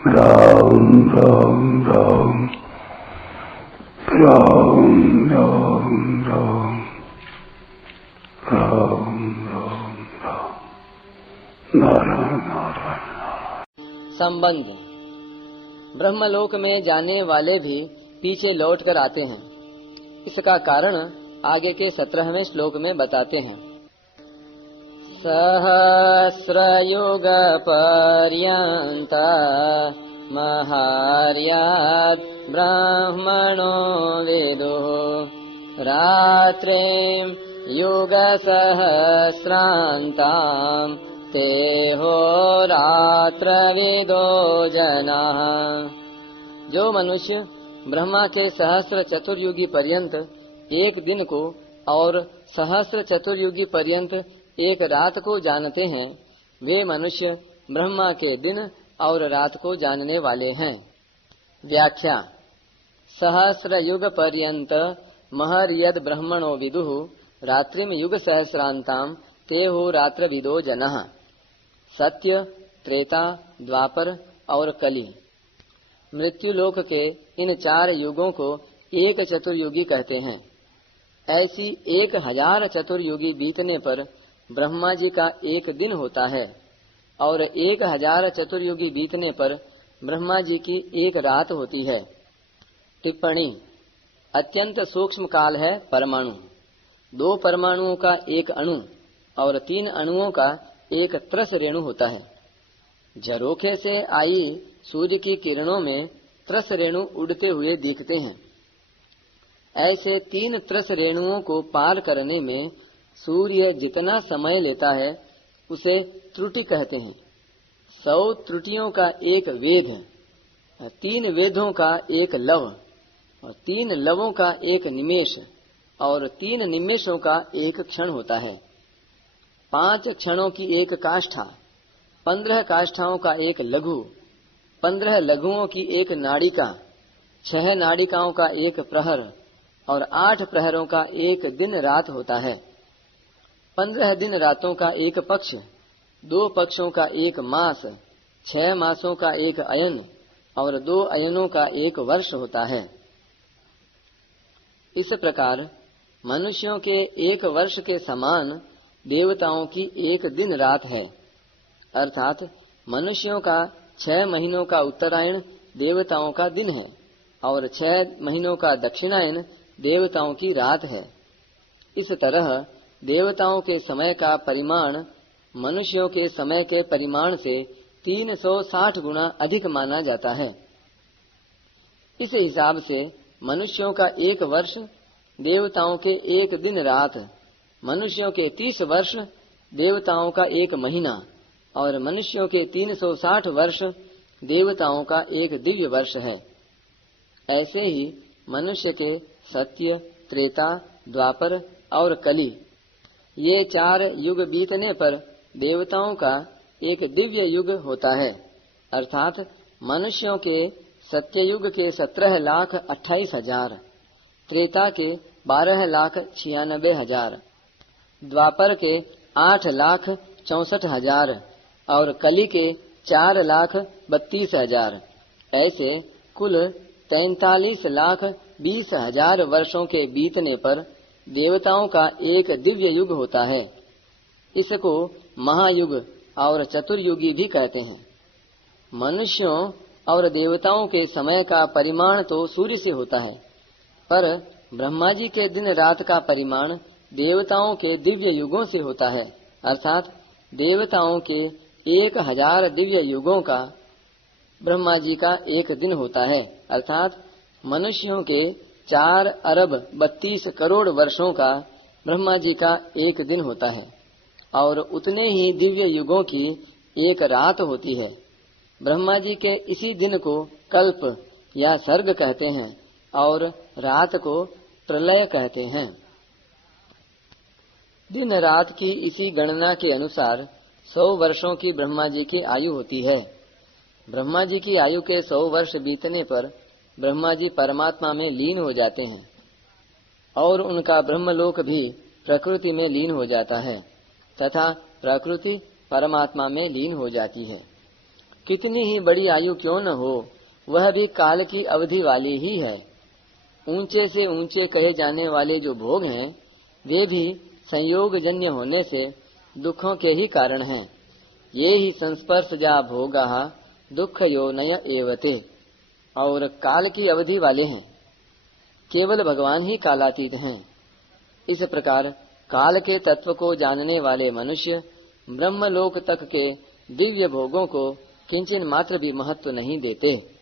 राम राम राम राम राम राम राम राम राम नारायण नारायण। संबंध। ब्रह्मलोक में जाने वाले भी पीछे लौट कर आते हैं। इसका कारण आगे के 17वें श्लोक में बताते हैं। सहस्रयुग पर्यंत महार्यात् ब्राह्मणो वेदो रात्रिं युग सहस्रान्तां तेहो रात्रविदो जनाः। जो मनुष्य ब्रह्मा के सहस्र चतुर्युगी पर्यंत एक दिन को और सहस्र चतुर्युगी पर्यंत एक रात को जानते हैं, वे मनुष्य ब्रह्मा के दिन और रात को जानने वाले हैं। व्याख्या। सहस्र युग पर्यंत महर्यद ब्रह्मणो विदुः रात्रिम युग सहस्रांताम तेहो रात्रविदो जनः। सत्य, त्रेता, द्वापर और कली, मृत्युलोक के इन 4 युगों को एक चतुर्युगी कहते हैं। ऐसी 1000 चतुर्युगी बीतने पर ब्रह्मा जी का एक दिन होता है और 1000 चतुर्युगी बीतने पर ब्रह्मा जी की एक रात होती है। टिप्पणी। अत्यंत सूक्ष्म काल है परमाणु। 2 परमाणुओं का एक अणु और 3 अणुओं का एक त्रस रेणु होता है। झरोखे से आई सूर्य की किरणों में त्रस रेणु उड़ते हुए दिखते हैं। ऐसे 3 त्रस रेणुओं को पार करने में सूर्य जितना समय लेता है उसे त्रुटि कहते हैं। 100 त्रुटियों का एक वेद, 3 वेदों का एक लव और 3 लवों का एक निमेष और 3 निमेषों का एक क्षण होता है। 5 क्षणों की एक काष्ठा, 15 काष्ठाओं का एक लघु, 15 लघुओं की एक नाड़िका, 6 नाड़िकाओं का एक प्रहर और 8 प्रहरों का एक दिन रात होता है। 15 दिन रातों का एक पक्ष, 2 पक्षों का एक मास, 6 मासों का एक अयन और 2 अयनों का एक वर्ष होता है। इस प्रकार मनुष्यों के एक वर्ष के समान देवताओं की एक दिन रात है। अर्थात मनुष्यों का 6 महीनों का उत्तरायण देवताओं का दिन है और 6 महीनों का दक्षिणायन देवताओं की रात है। इस तरह देवताओं के समय का परिमाण मनुष्यों के समय के परिमाण से 360 गुना अधिक माना जाता है। इस हिसाब से मनुष्यों का एक वर्ष, देवताओं के एक दिन रात, मनुष्यों के 30 वर्ष, देवताओं का एक महीना और मनुष्यों के 360 वर्ष देवताओं का एक दिव्य वर्ष है। ऐसे ही मनुष्य के सत्य, त्रेता, द्वापर और कली, ये 4 युग बीतने पर देवताओं का एक दिव्य युग होता है। अर्थात मनुष्यों के सत्ययुग के 17,28,000, त्रेता के 12,96,000, द्वापर के 8,64,000 और कली के 4,32,000, ऐसे कुल 43,20,000 वर्षों के बीतने पर देवताओं का एक दिव्य युग होता है। इसको महायुग और चतुर्युगी भी कहते हैं। मनुष्यों और देवताओं के समय का परिमाण तो सूर्य से होता है, पर ब्रह्मा जी के दिन रात का परिमाण देवताओं के दिव्य युगों से होता है। अर्थात देवताओं के 1000 दिव्य युगों का ब्रह्मा जी का एक दिन होता है। अर्थात मनुष्यों के 4 अरब 32 करोड़ वर्षों का ब्रह्मा जी का एक दिन होता है और उतने ही दिव्य युगों की एक रात होती है। ब्रह्मा जी के इसी दिन को कल्प या सर्ग कहते हैं और रात को प्रलय कहते हैं। दिन रात की इसी गणना के अनुसार 100 वर्षों की ब्रह्मा जी की आयु होती है। ब्रह्मा जी की आयु के 100 वर्ष बीतने पर ब्रह्मा जी परमात्मा में लीन हो जाते हैं और उनका ब्रह्मलोक भी प्रकृति में लीन हो जाता है तथा प्रकृति परमात्मा में लीन हो जाती है। कितनी ही बड़ी आयु क्यों न हो, वह भी काल की अवधि वाली ही है। ऊंचे से ऊंचे कहे जाने वाले जो भोग हैं, वे भी संयोगजन्य होने से दुखों के ही कारण हैं। ये ही संस्पर्शजा भोगाः दुख योनय एवते, और काल की अवधि वाले हैं। केवल भगवान ही कालातीत हैं। इस प्रकार काल के तत्व को जानने वाले मनुष्य ब्रह्मलोक तक के दिव्य भोगों को किंचन मात्र भी महत्व नहीं देते।